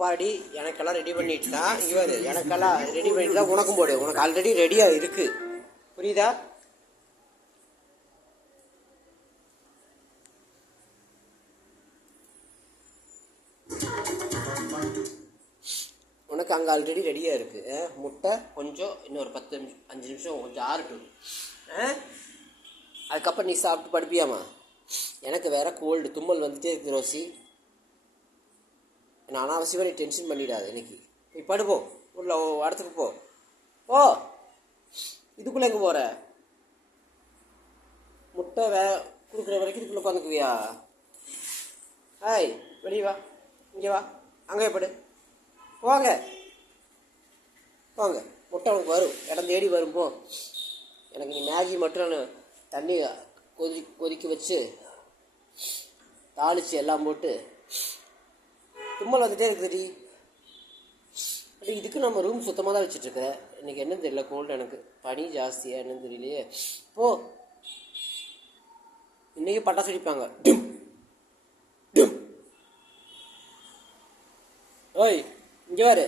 பாடி எனக்கெல்லாம் ரெடி பண்ணிட்டு தான் இங்கே வருது. எனக்கெல்லாம் ரெடி பண்ணிட்டு தான் உனக்கும் போடு. உனக்கு ஆல்ரெடி ரெடியாக இருக்குது, புரியுதா? உனக்கு அங்கே ஆல்ரெடி ரெடியாக இருக்குது. முட்டை கொஞ்சம் இன்னொரு 5 நிமிஷம் கொஞ்சம் ஆறட்டும். அதுக்கப்புறம் நீ சாப்பிட்டு படுப்பியாமா? எனக்கு வேறு கோல்டு தும்மல் வந்துட்டே இருக்குது ரோசி. நான் அனாவசியமாக நீ டென்ஷன் பண்ணிடாது. இன்னைக்கு நீ படுப்போம், உள்ள இடத்துக்கு போ. ஓ இதுக்குள்ளே எங்கே போகிற? முட்டை கொடுக்குற வரைக்கும் இதுக்குள்ளே உட்காந்துக்குவியா? ஹாய், வெளியே வா, இங்கே வா, அங்கே படு. போங்க போங்க, முட்டை உனக்கு வரும், இடம் தேடி வரும். போ. எனக்கு நீ மேகி மட்டும் தண்ணி கொதிக்க வச்சு தாளித்து எல்லாம் போட்டு. தும்மல் வந்துட்டே இருக்குதுடி. இதுக்கு நம்ம ரூம் சுத்தமாக தான் வச்சுட்ருக்கேன். இன்றைக்கி என்னன்னு தெரியல, கோல்டு எனக்கு. பனி ஜாஸ்தியாக என்னன்னு தெரியலையே. போ, இன்றைக்கி பட்டாசு வெடிப்பாங்க. ஓய் இங்கே வாரு,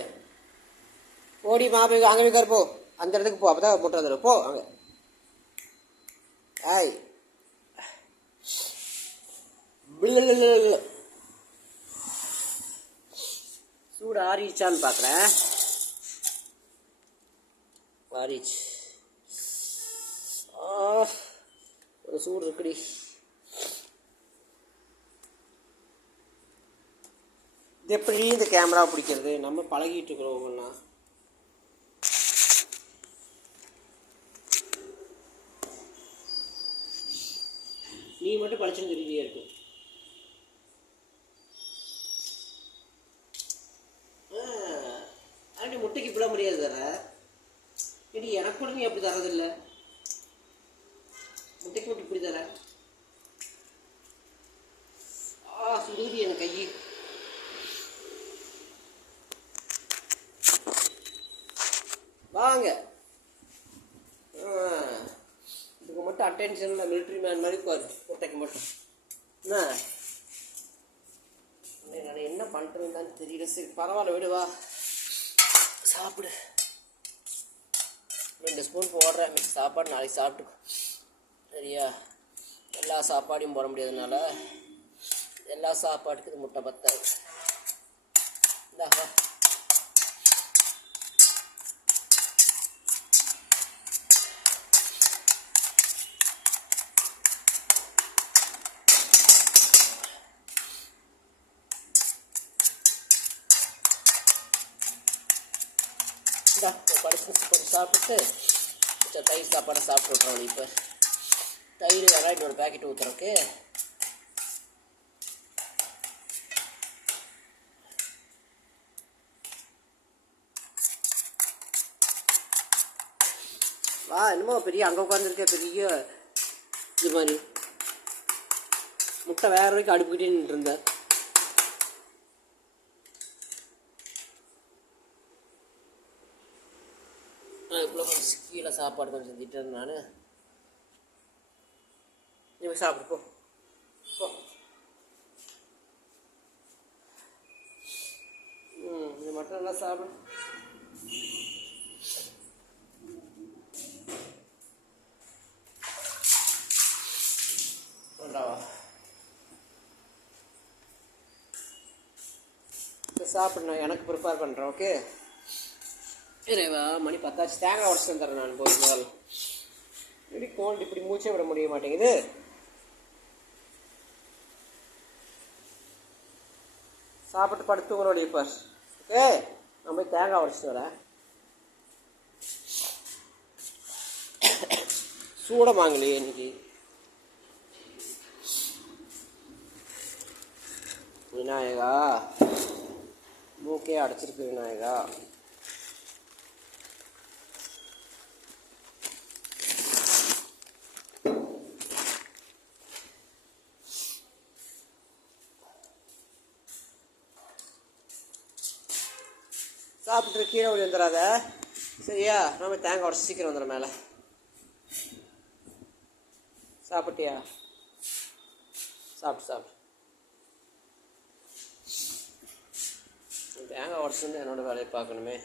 ஓடி போய் அங்கே போய் போ, அந்த இடத்துக்கு போ, அப்போ தான் முட்டை வந்துடும். போ அங்கே. ஆய் சூடு ஆறிச்சான்னு பார்க்குறேன். ஆறிச்சு. ஒரு சூடு இருக்குடி. இது எப்படி இந்த கேமரா பிடிக்கிறது? நம்ம பழகிட்டு இருக்கிறோம் ஒவ்வொன்றா. நீ மட்டும் படிச்சுன்னு சொல்லிட்டே இருக்கும். நீ முட்டைக்கு இப்பட முடியாது தர. இடி எனக்கு கூட நீ அப்படி தரதில்லை. முட்டைக்கு மட்டும் இப்படி தர. சுடுதி என் கை. வாங்க, இதுக்கு மட்டும் அட்டென்ஷன் மிலிட்ரி மேன் மாதிரி பாரு. முட்டைக்கு மட்டும் நான் என்ன பண்ணுறதுன்னு தெரியல. சரி பரவாயில்ல, விடுவா, சாப்பிடு. 2 ஸ்பூன் போடுறேன். மிக்ஸ் சாப்பாடு நாளைக்கு சாப்பிட்டு. சரியா? எல்லா சாப்பாடையும் போட முடியாததுனால எல்லா சாப்பாட்டுக்கு இது முட்டை பத்தாது. இந்தாப்பா. படிச்சு கொஞ்சம் சாப்பிட்டு தயிர் சாப்பாடை சாப்பிட்டு விட்றோம். இப்போ தயிர் வேற இன்னொரு பேக்கெட் ஊற்றுறக்கு. வா, என்னமோ பெரிய அங்கே உட்காந்துருக்க பெரிய இது மாதிரி முட்டை வேற வரைக்கும் அடுப்புக்கிட்டே நின்றுருந்தேன். அதுக்குள்ளே கொஞ்சம் கீழே சாப்பாடு கொஞ்சம் செஞ்சுட்டு நான். நீ சாப்பிடு போ. இது மட்டும் நல்லா சாப்பிடு. சாப்பிடு, நான் எனக்கு ப்ரிப்பேர் பண்ணுறேன். ஓகே, இறைவா, மணி 10 தேங்காய் உடச்சு வந்துடுறேன் நான். போய் முதல் இப்படி கோல்டு இப்படி மூச்சே விட முடிய மாட்டேங்குது. சாப்பிட்டு படுத்து உங்களோட இப்போ. ஓகே, நான் போய் தேங்காய் உடச்சிட்டு வரேன். சூடமாங்கலையே இன்னைக்கு. விநாயகா, மூக்கே அடைச்சிருக்கு விநாயகா. சாப்பிட்டு கீழே ஓடி வந்துடாத, சரியா? நம்ம தேங்காய் உடச்சி சீக்கிரம் வந்துடும் மேலே. சாப்பிட்டியா? சாப்பிட்டு தேங்காய் உடச்சுன்னு என்னோடய வேலையை பார்க்கணுமே.